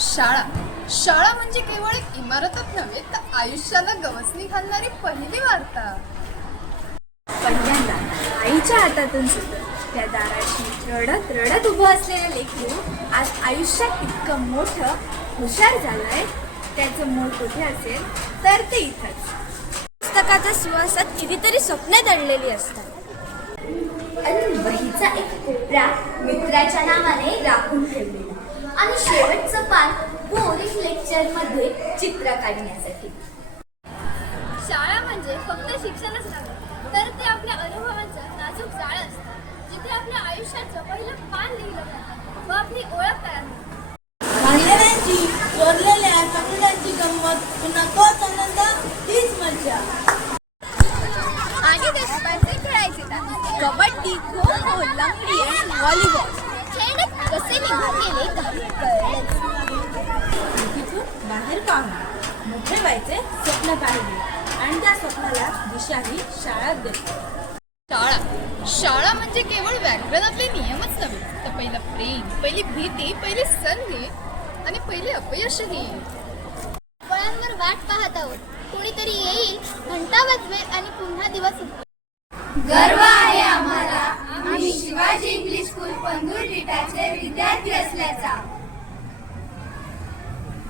शाळा शाळा म्हणजे केवळ एक इमारतच नव्हे तर आयुष्याला गवसणी घालणारी पहिली वार्ता. पहिल्यांदा आईच्या हातातून सुटत त्या दाराशी रडत रडत उभं असलेलं लेकरू आज आयुष्यात इतकं मोठं हुशार झालंय. त्याचं मूळ कुठे असेल तर ते इथंच. पुस्तकाच्या सुवासात कितीतरी स्वप्न दडलेली असतात आणि वहीचा एक कोपरा मित्राच्या नावाने राखून ठेवलेला आणि शेवटचं पान बोरिंग लेक्चर मध्ये चित्र काढण्यासाठी. शाळा म्हणजे फक्त शिक्षणच नव्हे तर ते आपल्या अनुभवांचं नाजूक जाळं असतं, जिथे आपल्या आयुष्याचं पहिलं पान लिहिलं जातं व आपली ओळख तयार होते. भांडणांची चोरलेल्या चॉकलेटांची गंमत पुन्हा तोच आनंद तीच मजा. आणि देशपांडे खेळायचे कबड्डी, खो खो, लंगडी आणि व्हॉलीबॉल. खेळ कसे निघून गेले काही कळलंच. तिथून बाहेर काढून मोठे व्हायचे स्वप्न पाहिले आणि त्या स्वप्नाला दिशाही शाळात देते. शाळा म्हणजे केवळ व्याकरणातले नियमच नव्हे तर पहिलं प्रेम, पहिली भीती, पहिली संधी आणि पहिली अपयशही. फळांवर वाट पाहत आहोत, कोणीतरी येईल, घंटा वाजवेल आणि पुन्हा दिवस उगवेल. गर्व आहे आम्हाला आम्ही शिवाजी इंग्लिश स्कूल पंधूर विटाचे विद्यार्थी असल्याचा.